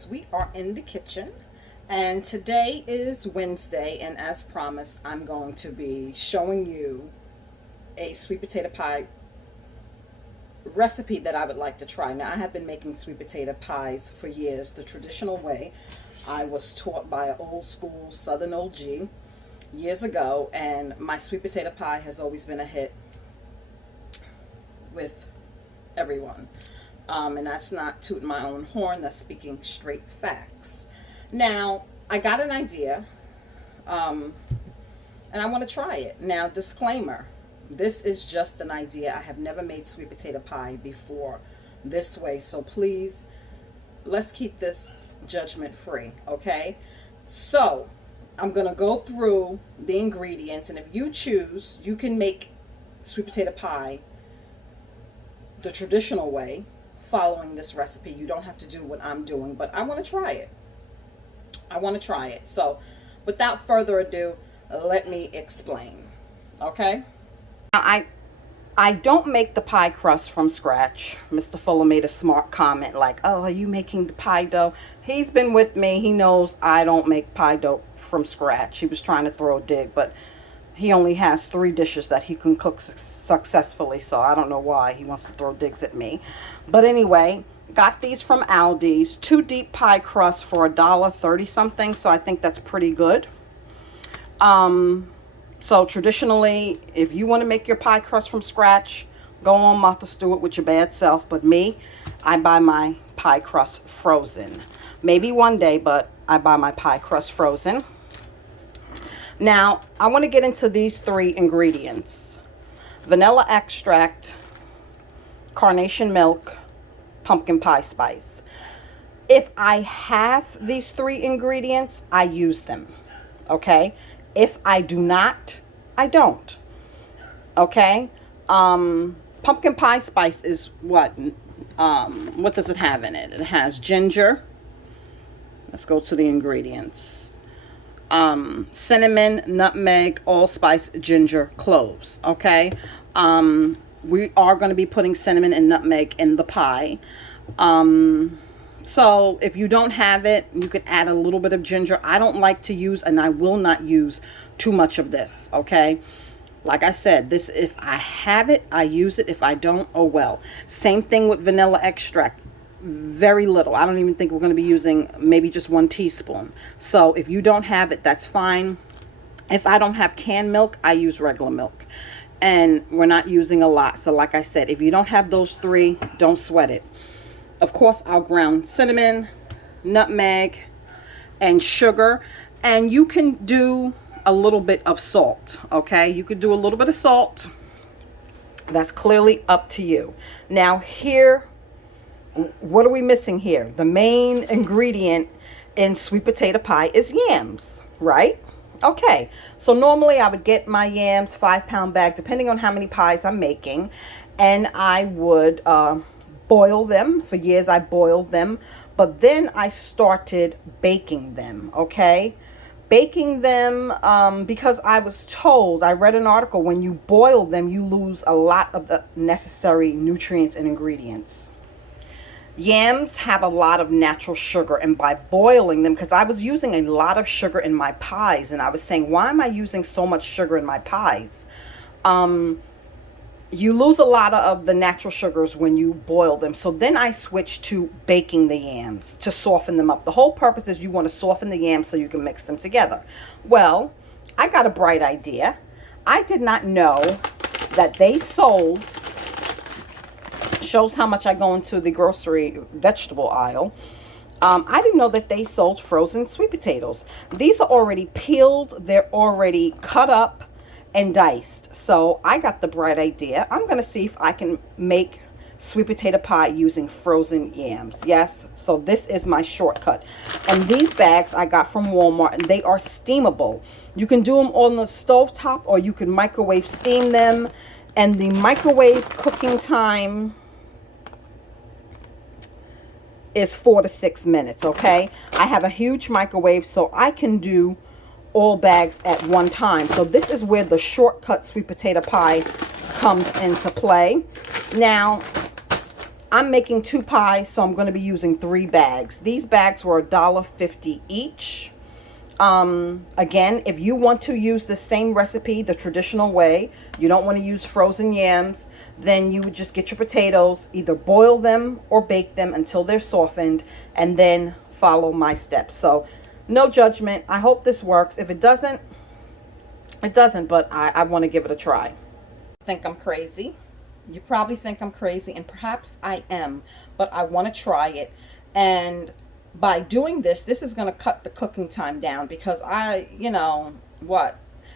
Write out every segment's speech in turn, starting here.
guys, we are in the kitchen and today is Wednesday, and as promised I'm going to be showing you a sweet potato pie recipe that I would like to try. Now, I have been making sweet potato pies for years the traditional way. I was taught by an old school Southern OG years ago, and my sweet potato pie has always been a hit with everyone. And that's not tooting my own horn, that's speaking straight facts. Now, I got an idea, and I want to try it. Now, disclaimer, this is just an idea. I have never made sweet potato pie before this way, so please, let's keep this judgment free, okay? So, I'm going to go through the ingredients, and if you choose, you can make sweet potato pie the traditional way, following this recipe. You don't have to do what I'm doing, but I want to try it. So without further ado, let me explain. Okay, now I don't make the pie crust from scratch. Mr. Fuller made a smart comment like, oh, are you making the pie dough? He's been with me, he knows I don't make pie dough from scratch. He was trying to throw a dig, but he only has 3 dishes that he can cook successfully, so I don't know why he wants to throw digs at me. But anyway, got these from Aldi's. 2 deep pie crusts for $1.30 something, so I think that's pretty good. So traditionally, if you want to make your pie crust from scratch, go on Martha Stewart with your bad self. But me, I buy my pie crust frozen. Maybe one day, but I buy my pie crust frozen. Now, I want to get into these 3 ingredients: vanilla extract, carnation milk, pumpkin pie spice. If I have these 3 ingredients, I use them, okay? If I do not, I don't, okay? Pumpkin pie spice is what does it have in it? It has ginger. Let's go to the ingredients. Cinnamon, nutmeg, allspice, ginger, cloves. Okay, we are going to be putting cinnamon and nutmeg in the pie. So if you don't have it, you could add a little bit of ginger. I don't like to use, and I will not use too much of this. Okay, like I said, this, if I have it, I use it. If I don't, oh well. Same thing with vanilla extract. Very little. I don't even think we're going to be using, maybe just 1 teaspoon. So if you don't have it, that's fine. If I don't have canned milk, I use regular milk, and we're not using a lot. So like I said, if you don't have those 3, don't sweat it. Of course, I'll ground cinnamon, nutmeg, and sugar, and you can do a little bit of salt. Okay, you could do a little bit of salt. That's clearly up to you. Now here, what are we missing here? The main ingredient in sweet potato pie is yams, right? Okay, so normally I would get my yams, 5-pound bag, depending on how many pies I'm making, and I would boil them. For years I boiled them, but then I started baking them, okay? Baking them because I was told, I read an article, when you boil them, you lose a lot of the necessary nutrients and ingredients. Yams have a lot of natural sugar, and by boiling them, because I was using a lot of sugar in my pies, and I was saying, why am I using so much sugar in my pies? You lose a lot of the natural sugars when you boil them. So then I switched to baking the yams to soften them up. The whole purpose is you want to soften the yams so you can mix them together. Well, I got a bright idea. I did not know that they sold, shows how much I go into the grocery vegetable aisle. I didn't know that they sold frozen sweet potatoes. These are already peeled. They're already cut up and diced. So I got the bright idea. I'm going to see if I can make sweet potato pie using frozen yams. Yes, so this is my shortcut. And these bags I got from Walmart, and they are steamable. You can do them on the stove top, or you can microwave steam them. And the microwave cooking time is 4 to 6 minutes, okay? I have a huge microwave, so I can do all bags at one time. So this is where the shortcut sweet potato pie comes into play. Now, I'm making 2 pies, so I'm going to be using 3 bags. These bags were $1.50 each. Again, if you want to use the same recipe the traditional way, you don't want to use frozen yams, then you would just get your potatoes, either boil them or bake them until they're softened, and then follow my steps. So no judgment. I hope this works. If it doesn't, it doesn't, but I want to give it a try. Think I'm crazy. You probably think I'm crazy, and perhaps I am, but I want to try it. And by doing this, this is going to cut the cooking time down, because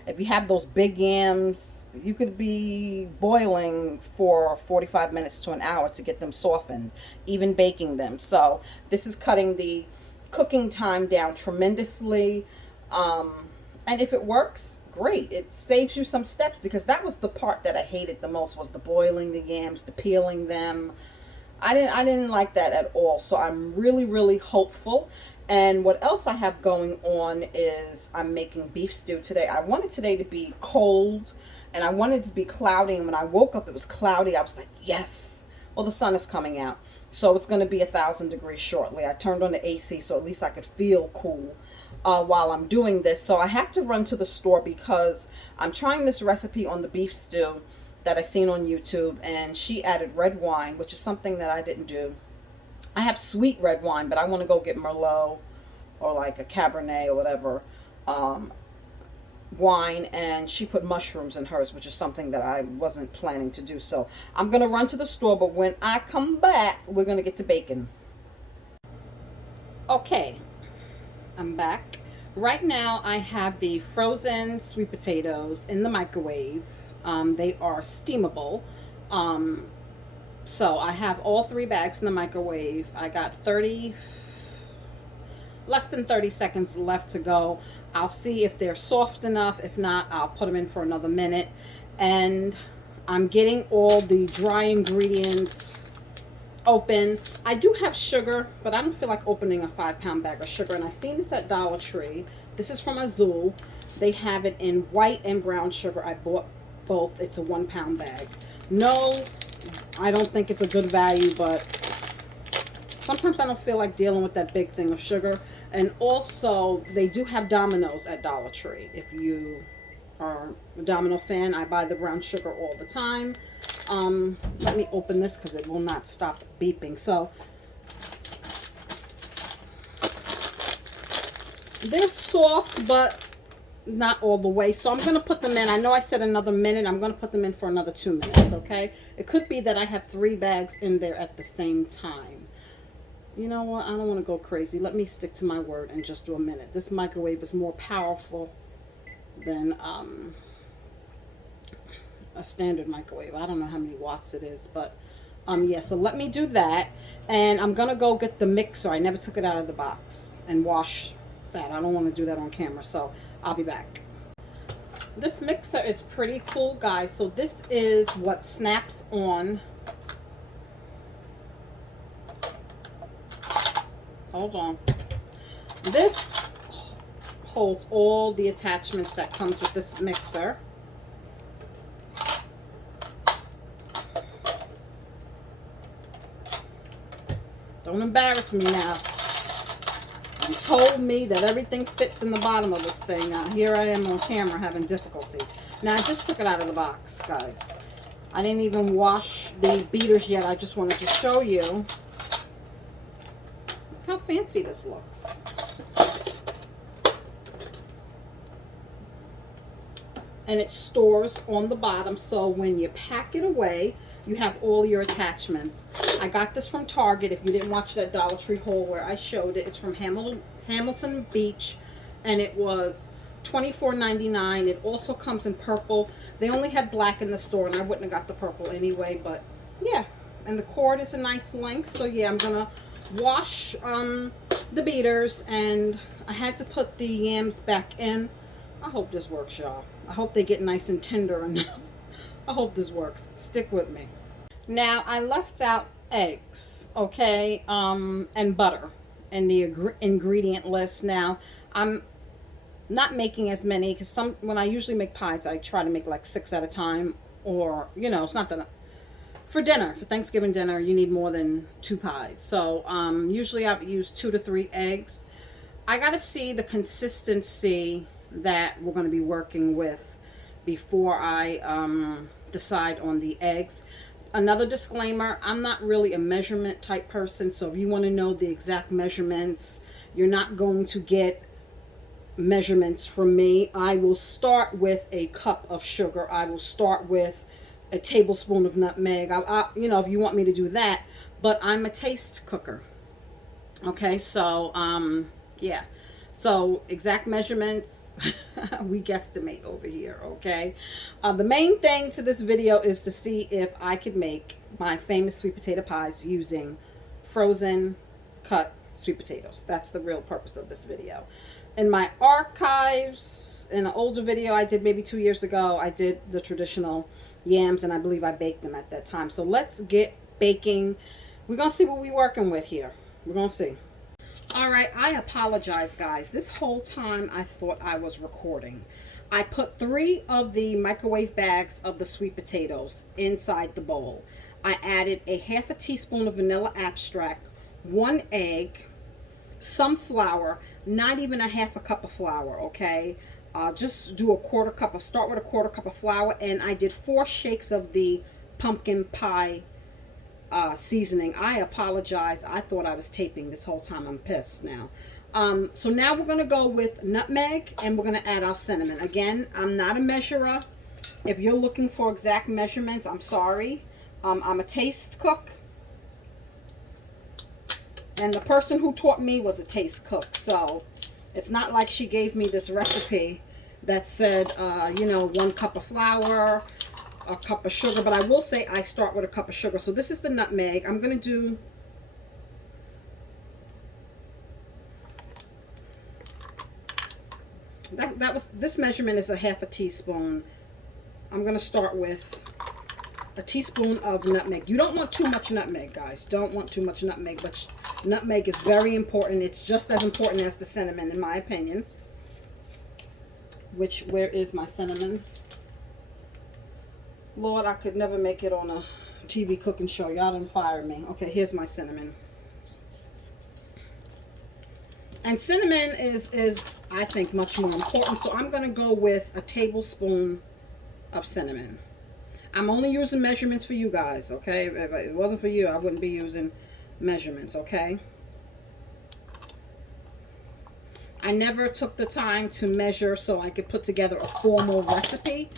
if you have those big yams, you could be boiling for 45 minutes to an hour to get them softened, even baking them. So this is cutting the cooking time down tremendously. And if it works, great. It saves you some steps, because that was the part that I hated the most, was the boiling the yams, the peeling them. I didn't like that at all. So I'm really, really hopeful. And what else I have going on is I'm making beef stew today. I wanted today to be cold, and I wanted it to be cloudy. And when I woke up, it was cloudy. I was like, yes. Well, the sun is coming out, so it's going to be 1,000 degrees shortly. I turned on the AC, so at least I could feel cool while I'm doing this. So I have to run to the store, because I'm trying this recipe on the beef stew that I seen on YouTube, and she added red wine, which is something that I didn't do. I have sweet red wine, but I want to go get Merlot or like a Cabernet or whatever wine, and she put mushrooms in hers, which is something that I wasn't planning to do. So I'm going to run to the store, but when I come back, we're going to get to baking. Okay, I'm back. Right now I have the frozen sweet potatoes in the microwave. They are steamable. So I have all 3 bags in the microwave. I got less than 30 seconds left to go. I'll see if they're soft enough. If not, I'll put them in for another minute. And I'm getting all the dry ingredients open. I do have sugar, but I don't feel like opening a 5-pound bag of sugar. And I seen this at Dollar Tree. This is from Azul. They have it in white and brown sugar. I bought both. It's a 1-pound bag. No, I don't think it's a good value, but sometimes I don't feel like dealing with that big thing of sugar. And also, they do have Domino's at Dollar Tree. If you are a Domino fan, I buy the brown sugar all the time. Let me open this, because it will not stop beeping. So they're soft, but not all the way. So I'm going to put them in. I know I said another minute. I'm going to put them in for another 2 minutes, okay? It could be that I have 3 bags in there at the same time. You know what? I don't want to go crazy. Let me stick to my word and just do a minute. This microwave is more powerful than a standard microwave. I don't know how many watts it is, but yeah, so let me do that. And I'm going to go get the mixer. I never took it out of the box and wash that. I don't want to do that on camera, so I'll be back. This mixer is pretty cool, guys. So this is what snaps on. Hold on. This holds all the attachments that comes with this mixer. Don't embarrass me now. You told me that everything fits in the bottom of this thing. Now here I am on camera having difficulty. Now I just took it out of the box, guys. I didn't even wash the beaters yet. I just wanted to show you. Look how fancy this looks. And it stores on the bottom, so when you pack it away, you have all your attachments. I got this from Target. If you didn't watch that Dollar Tree haul where I showed it, it's from Hamilton Beach, and it was $24.99. It also comes in purple. They only had black in the store, and I wouldn't have got the purple anyway, but yeah. And the cord is a nice length, so yeah, I'm gonna wash the beaters, and I had to put the yams back in. I hope this works, y'all. I hope they get nice and tender enough. I hope this works. Stick with me. Now, I left out eggs, okay, and butter in the ingredient list. Now, I'm not making as many, because when I usually make pies, I try to make like 6 at a time, or, you know, it's not that For dinner, for Thanksgiving dinner, you need more than 2 pies. So usually I use 2 to 3 eggs. I got to see the consistency that we're going to be working with before I decide on the eggs. Another disclaimer, I'm not really a measurement type person, so if you want to know the exact measurements, you're not going to get measurements from me. I will start with a cup of sugar. I will start with a tablespoon of nutmeg. You know, if you want me to do that, but I'm a taste cooker. Okay, so yeah. So exact measurements, we guesstimate over here, okay? The main thing to this video is to see if I could make my famous sweet potato pies using frozen cut sweet potatoes. That's the real purpose of this video. In my archives, in an older video I did maybe 2 years ago, I did the traditional yams, and I believe I baked them at that time. So let's get baking. We're going to see what we're working with here. We're going to see. All right, I apologize, guys. This whole time I thought I was recording. I put 3 of the microwave bags of the sweet potatoes inside the bowl. I added a half a teaspoon of vanilla extract, 1 egg, some flour, not even a half a cup of flour, okay? Just do a quarter cup of, start with a quarter cup of flour, and I did 4 shakes of the pumpkin pie seasoning. I apologize. I thought I was taping this whole time. I'm pissed now. So now we're going to go with nutmeg, and we're going to add our cinnamon. Again, I'm not a measurer. If you're looking for exact measurements, I'm sorry. I'm a taste cook. And the person who taught me was a taste cook. So it's not like she gave me this recipe that said, you know, 1 cup of flour, a cup of sugar. But I will say I start with a cup of sugar. So this is the nutmeg. I'm going to do this measurement is a half a teaspoon. I'm going to start with a teaspoon of nutmeg. You don't want too much nutmeg, guys. Don't want too much nutmeg, but nutmeg is very important. It's just as important as the cinnamon, in my opinion. Where is my cinnamon? Lord, I could never make it on a TV cooking show. Y'all done fire me. Okay, here's my cinnamon. And cinnamon is, I think, much more important. So I'm going to go with a tablespoon of cinnamon. I'm only using measurements for you guys, okay? If it wasn't for you, I wouldn't be using measurements, okay? I never took the time to measure so I could put together a formal recipe.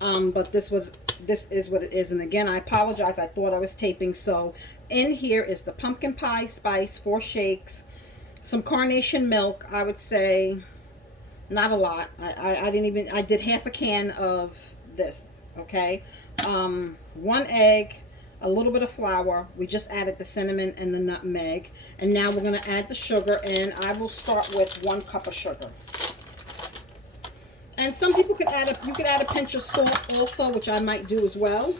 But this is what it is. And again, I apologize. I thought I was taping. So in here is the pumpkin pie spice, 4 shakes, some carnation milk. I would say not a lot. I did half a can of this, okay? 1 egg, a little bit of flour. We just added the cinnamon and the nutmeg. And now we're going to add the sugar, and I will start with 1 cup of sugar. And some people could add you could add a pinch of salt also, which I might do as well.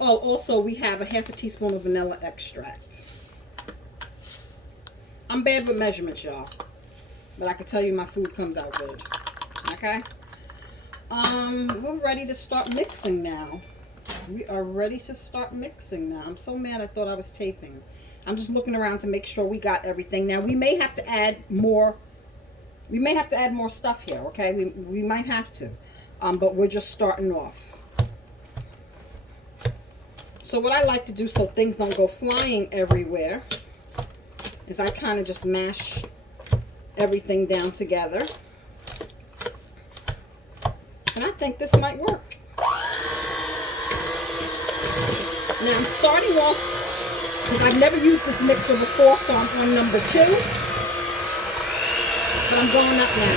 Oh, also we have a half a teaspoon of vanilla extract. I'm bad with measurements, y'all, but I can tell you my food comes out good. Okay. We're ready to start mixing now. We are ready to start mixing now. I'm so mad I thought I was taping. I'm just looking around to make sure we got everything. Now we may have to add more. We may have to add more stuff here, okay? We might have to, but we're just starting off. So what I like to do so things don't go flying everywhere is I kind of just mash everything down together. And I think this might work. Now I'm starting off, because I've never used this mixer before, so I'm on number 2. But I'm going up now.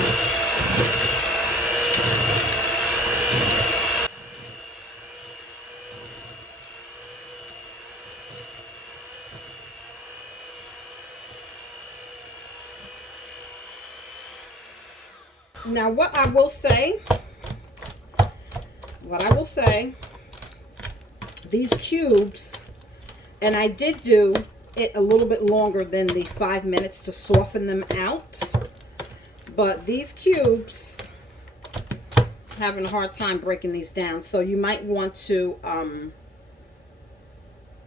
Now what I will say, these cubes, and I did do it a little bit longer than the 5 minutes to soften them out. But these cubes, having a hard time breaking these down. So you might want to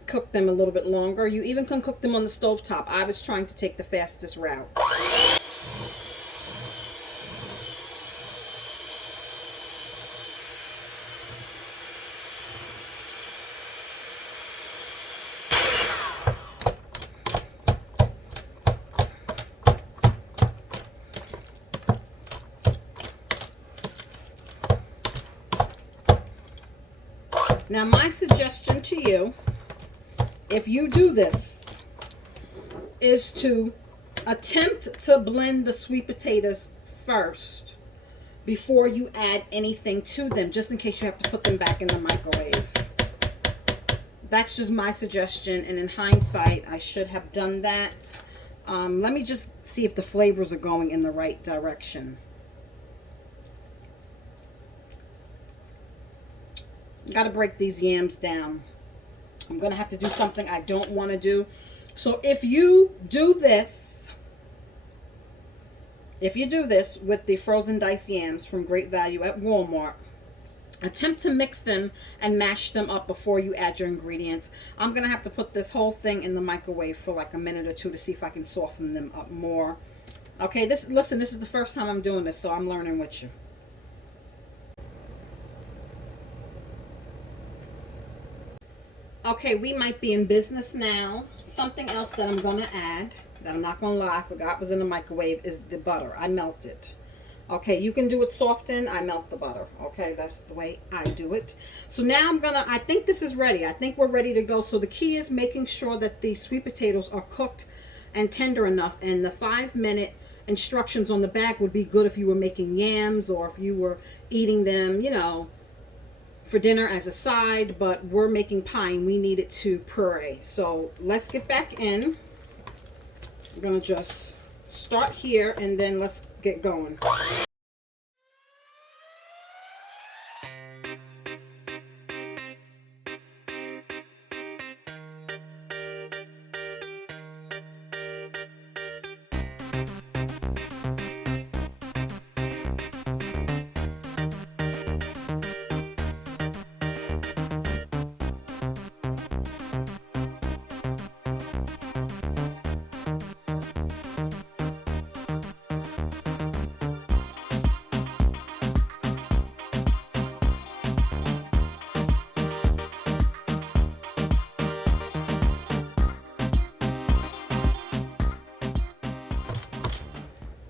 cook them a little bit longer. You even can cook them on the stovetop. I was trying to take the fastest route. Now, my suggestion to you, if you do this, is to attempt to blend the sweet potatoes first before you add anything to them, just in case you have to put them back in the microwave. That's just my suggestion, and in hindsight, I should have done that. Let me just see if the flavors are going in the right direction. Got to break these yams down. I'm going to have to do something I don't want to do. So if you do this with the frozen diced yams from Great Value at Walmart, attempt to mix them and mash them up before you add your ingredients. I'm going to have to put this whole thing in the microwave for like a minute or two to see if I can soften them up more. Okay, listen, this is the first time I'm doing this, so I'm learning with you. Okay, we might be in business now. Something else that I'm going to add, that I'm not going to lie, I forgot was in the microwave, is the butter. I melt it. Okay, you can do it softened. I melt the butter. Okay, that's the way I do it. So now I think this is ready. I think we're ready to go. So the key is making sure that the sweet potatoes are cooked and tender enough. And the 5-minute instructions on the back would be good if you were making yams or if you were eating them, you know, for dinner as a side, but we're making pie and we need it to puree. So let's get back in. I'm gonna just start here and then let's get going.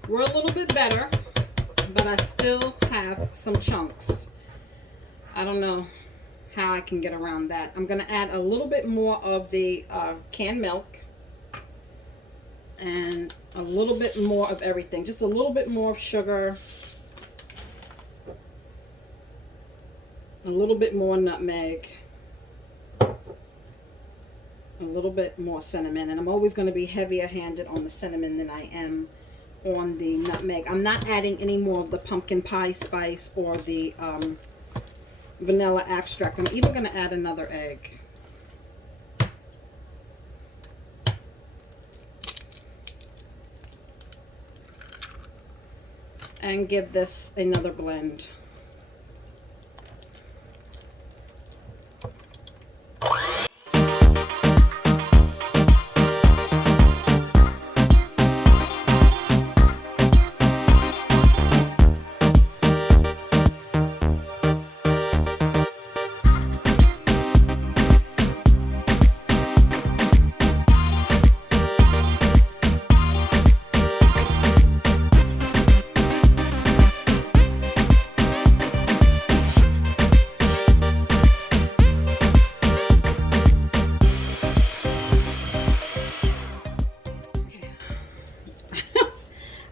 We're a little bit better, but I still have some chunks. I don't know how I can get around that. I'm going to add a little bit more of the canned milk and a little bit more of everything. Just a little bit more of sugar, a little bit more nutmeg, a little bit more cinnamon. And I'm always going to be heavier handed on the cinnamon than I am on the nutmeg. I'm not adding any more of the pumpkin pie spice or the vanilla extract. I'm even going to add another egg. And give this another blend.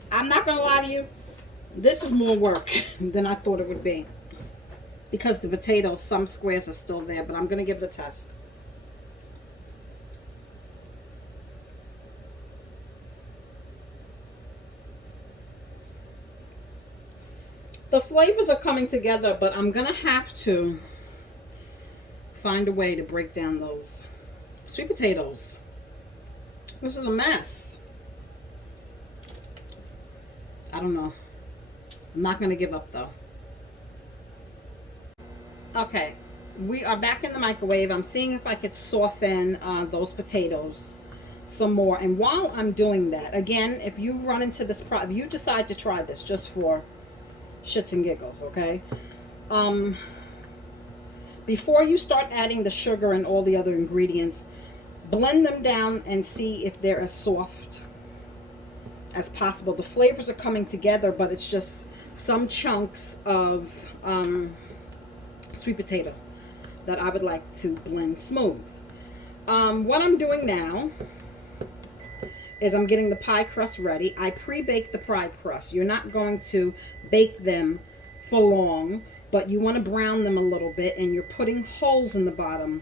I'm not gonna lie to you, this is more work than I thought it would be, because the potatoes, some squares are still there, but I'm gonna give it a test. The flavors are coming together, but I'm gonna have to find a way to break down those sweet potatoes. This is a mess. I don't know. I'm not going to give up though. Okay, We are back in the microwave. I'm seeing if I could soften those potatoes some more. And while I'm doing that, again, if you run into this problem, if you decide to try this just for shits and giggles, okay? Before you start adding the sugar and all the other ingredients, blend them down and see if they're as soft as possible. The flavors are coming together, but it's just some chunks of sweet potato that I would like to blend smooth. What I'm doing now is I'm getting the pie crust ready. I pre-bake the pie crust. You're not going to bake them for long, but you want to brown them a little bit, and you're putting holes in the bottom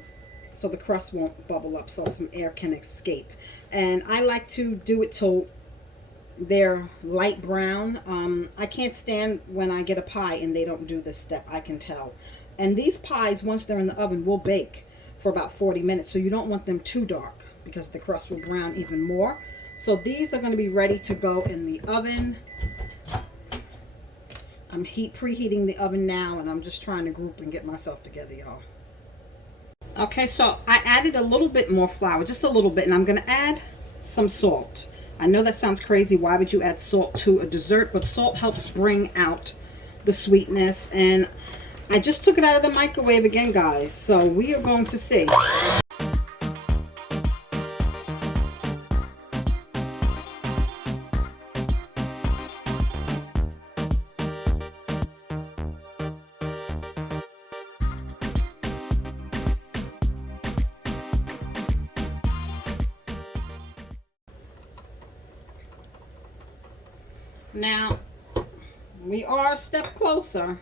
so the crust won't bubble up, so some air can escape. And I like to do it till they're light brown. I can't stand when I get a pie and they don't do this step. I can tell. And these pies, once they're in the oven, will bake for about 40 minutes. So you don't want them too dark because the crust will brown even more. So these are going to be ready to go in the oven. I'm preheating the oven now, and I'm just trying to group and get myself together, y'all. Okay, so I added a little bit more flour, just a little bit, and I'm going to add some salt. I know that sounds crazy. Why would you add salt to a dessert? But salt helps bring out the sweetness. And I just took it out of the microwave again, guys. So we are going to see. Now, we are a step closer.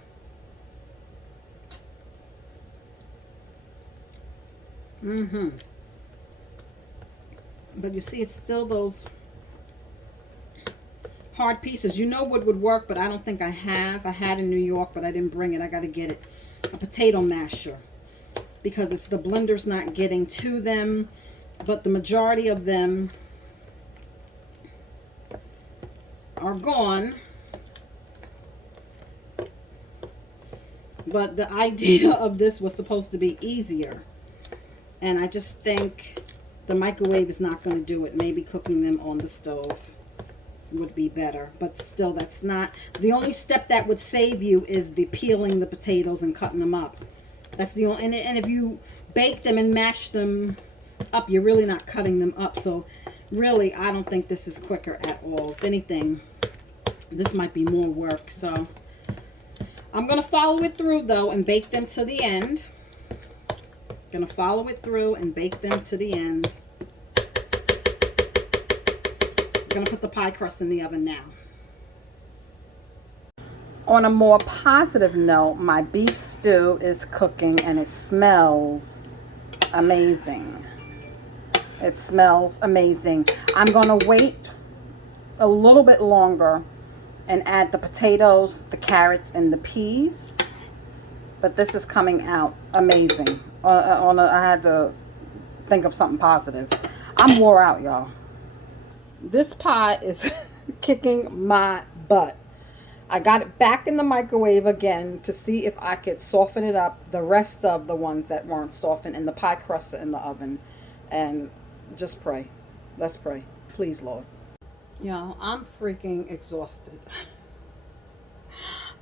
But you see, it's still those hard pieces. You know what would work, but I don't think I have. I had in New York, but I didn't bring it. I got to get it. A potato masher. Because it's the blender's not getting to them. But the majority of them are gone. But the idea of this was supposed to be easier, and I just think the microwave is not going to do it. Maybe cooking them on the stove would be better, but still, that's not the only step that would save you, is the peeling the potatoes and cutting them up. That's the only, and if you bake them and mash them up, you're really not cutting them up. So really, I don't think this is quicker at all. If anything, this might be more work. So I'm going to follow it through, though, and bake them to the end. Going to follow it through and bake them to the end. I'm going to put the pie crust in the oven now. On a more positive note, my beef stew is cooking, and it smells amazing. It smells amazing. I'm going to wait a little bit longer and add the potatoes, the carrots, and the peas. But this is coming out amazing. I had to think of something positive. I'm wore out, y'all. This pie is kicking my butt. I got it back in the microwave again to see if I could soften it up. The rest of the ones that weren't softened, and the pie crust are in the oven. And just pray. Let's pray. Please, Lord. Y'all, I'm freaking exhausted.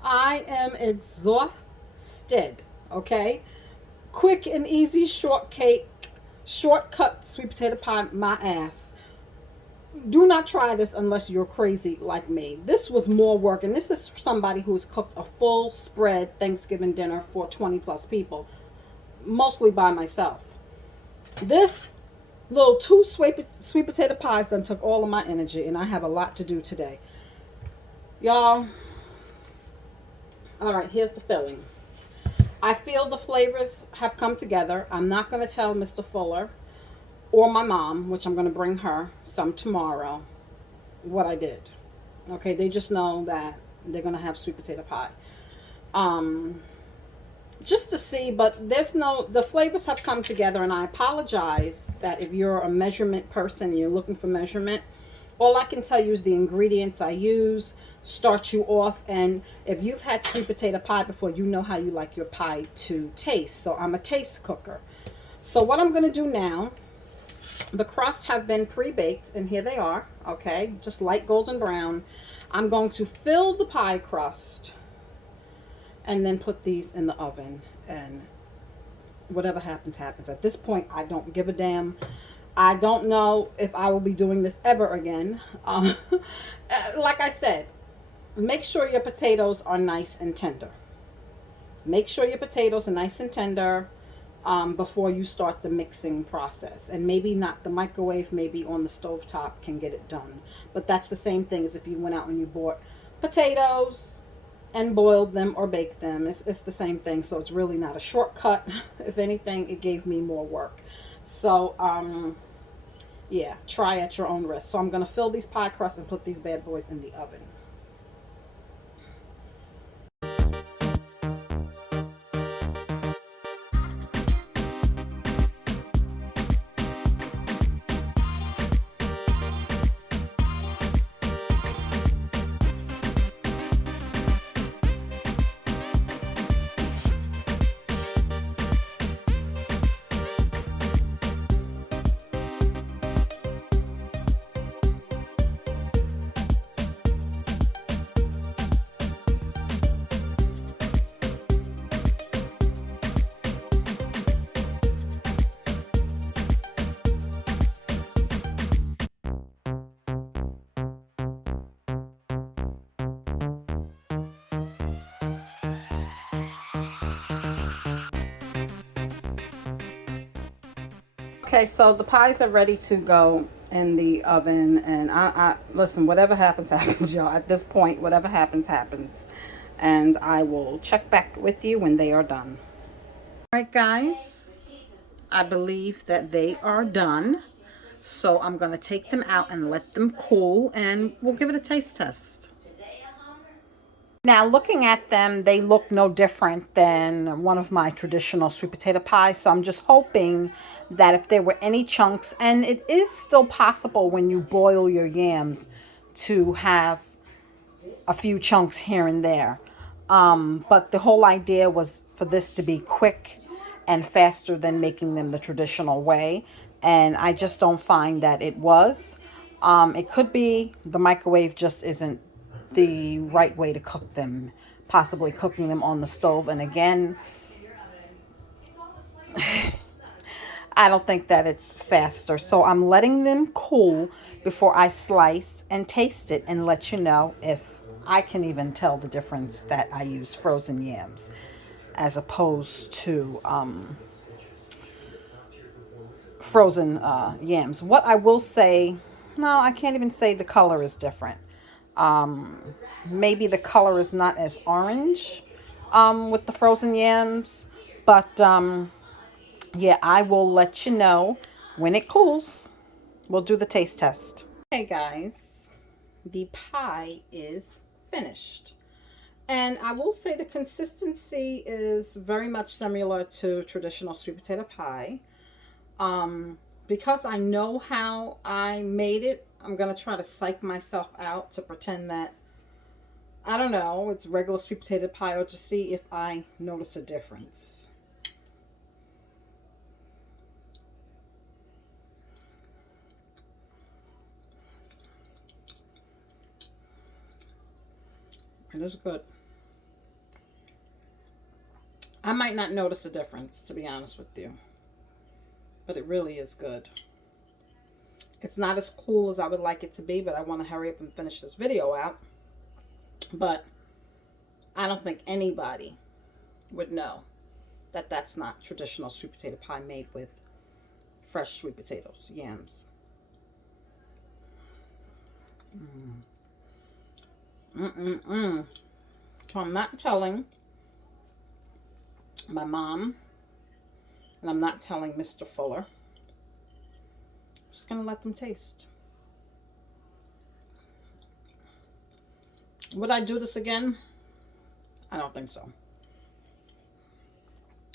I am exhausted, okay? Quick and easy shortcut sweet potato pie, my ass. Do not try this unless you're crazy like me. This was more work, and this is somebody who's cooked a full spread Thanksgiving dinner for 20 plus people, mostly by myself. This little 2 sweet potato pies done took all of my energy, and I have a lot to do today. Y'all, all right, here's the filling. I feel the flavors have come together. I'm not going to tell Mr. Fuller or my mom, which I'm going to bring her some tomorrow, what I did. Okay, they just know that they're going to have sweet potato pie. Just to see, but the flavors have come together, and I apologize that if you're a measurement person, you're looking for measurement, All I can tell you is the ingredients I use start you off. And if you've had sweet potato pie before, you know how you like your pie to taste. So I'm a taste cooker. So what I'm going to do now, the crusts have been pre-baked, and here they are, okay? Just light golden brown. I'm going to fill the pie crust and then put these in the oven, and whatever happens, happens. At this point, I don't give a damn. I don't know if I will be doing this ever again. Like I said, make sure your potatoes are nice and tender. Make sure your potatoes are nice and tender before you start the mixing process. And maybe not the microwave, maybe on the stove top can get it done. But that's the same thing as if you went out and you bought potatoes and boiled them or baked them. It's the same thing. So it's really not a shortcut. If anything, it gave me more work. So, yeah, try at your own risk. So I'm going to fill these pie crusts and put these bad boys in the oven. Okay, so the pies are ready to go in the oven, and I listen, whatever happens, happens, y'all. At this point, whatever happens, happens. And I will check back with you when they are done. All right, guys, I believe that they are done. So I'm going to take them out and let them cool, and we'll give it a taste test. Now, looking at them, they look no different than one of my traditional sweet potato pies. So I'm just hoping that if there were any chunks, and it is still possible when you boil your yams to have a few chunks here and there. But the whole idea was for this to be quick and faster than making them the traditional way. And I just don't find that it was. It could be the microwave just isn't the right way to cook them, possibly cooking them on the stove. And again, I don't think that it's faster. So I'm letting them cool before I slice and taste it and let you know if I can even tell the difference that I use frozen yams as opposed to frozen yams. What I will say, no, I can't even say the color is different. Maybe the color is not as orange with the frozen yams, but yeah, I will let you know when it cools. We'll do the taste test. Okay, guys, the pie is finished. And I will say the consistency is very much similar to traditional sweet potato pie. Because I know how I made it, I'm going to try to psych myself out to pretend that, I don't know, it's regular sweet potato pie, or to see if I notice a difference. It is good. I might not notice a difference, to be honest with you. But it really is good. It's not as cool as I would like it to be, but I want to hurry up and finish this video out. But I don't think anybody would know that that's not traditional sweet potato pie made with fresh sweet potatoes, yams. So I'm not telling my mom, and I'm not telling Mr. Fuller. I'm just going to let them taste. Would I do this again? I don't think so.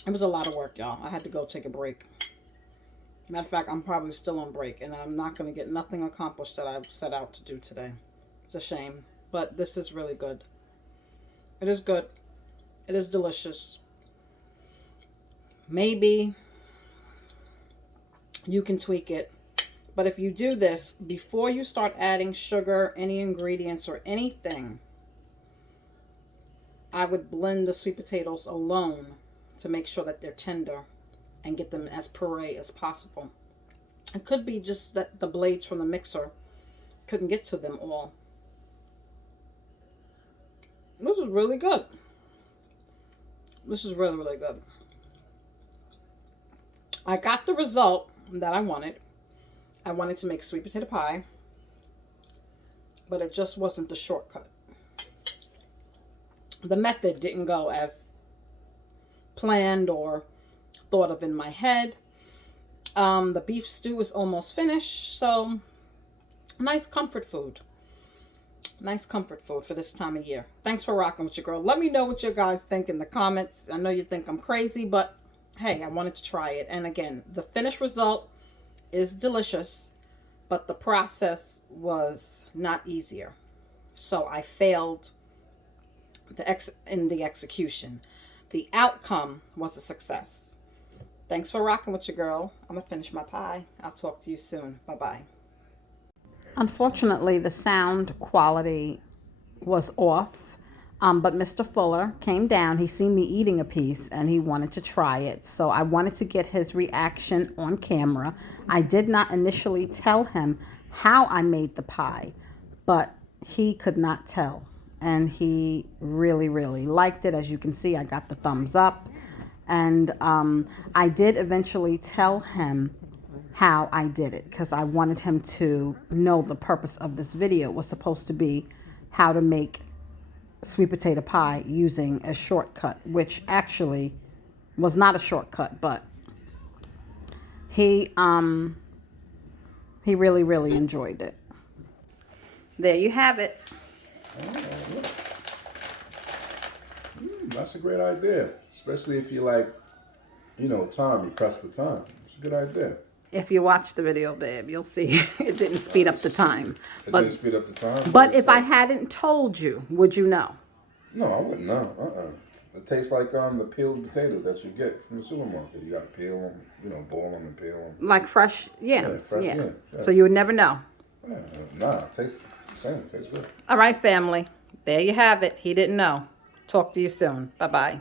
It was a lot of work, y'all. I had to go take a break. Matter of fact, I'm probably still on break, and I'm not going to get nothing accomplished that I've set out to do today. It's a shame, but this is really good. It is good. It is delicious. Maybe you can tweak it. But if you do this, before you start adding sugar, any ingredients, or anything, I would blend the sweet potatoes alone to make sure that they're tender and get them as puree as possible. It could be just that the blades from the mixer couldn't get to them all. This is really good. This is really, really good. I got the result that I wanted. I wanted to make sweet potato pie, but it just wasn't the shortcut. The method didn't go as planned or thought of in my head. The beef stew is almost finished, so nice comfort food. Nice comfort food for this time of year. Thanks for rocking with your girl. Let me know what you guys think in the comments. I know you think I'm crazy, but hey, I wanted to try it. And again, the finished result is delicious, but the process was not easier. So I failed in the execution. The outcome was a success. Thanks for rocking with your girl. I'm going to finish my pie. I'll talk to you soon. Bye-bye. Unfortunately, the sound quality was off. But Mr. Fuller came down. He seen me eating a piece and he wanted to try it. So I wanted to get his reaction on camera. I did not initially tell him how I made the pie, but he could not tell. And he really, really liked it. As you can see, I got the thumbs up. And I did eventually tell him how I did it because I wanted him to know the purpose of this video was supposed to be how to make sweet potato pie using a shortcut, which actually was not a shortcut, but he really, really enjoyed it. There you have it. That's a great idea, especially if you like, time, you press for time. It's a good idea. If you watch the video, babe, you'll see it didn't speed up the time. It didn't speed up the time? But if I hadn't told you, would you know? No, I wouldn't know. It tastes like the peeled potatoes that you get from the supermarket. You got to peel them, boil them and peel them. Like fresh yams. Yeah, fresh yams. Yeah. So you would never know. Yeah, nah, it tastes the same. It tastes good. All right, family. There you have it. He didn't know. Talk to you soon. Bye-bye. Bye.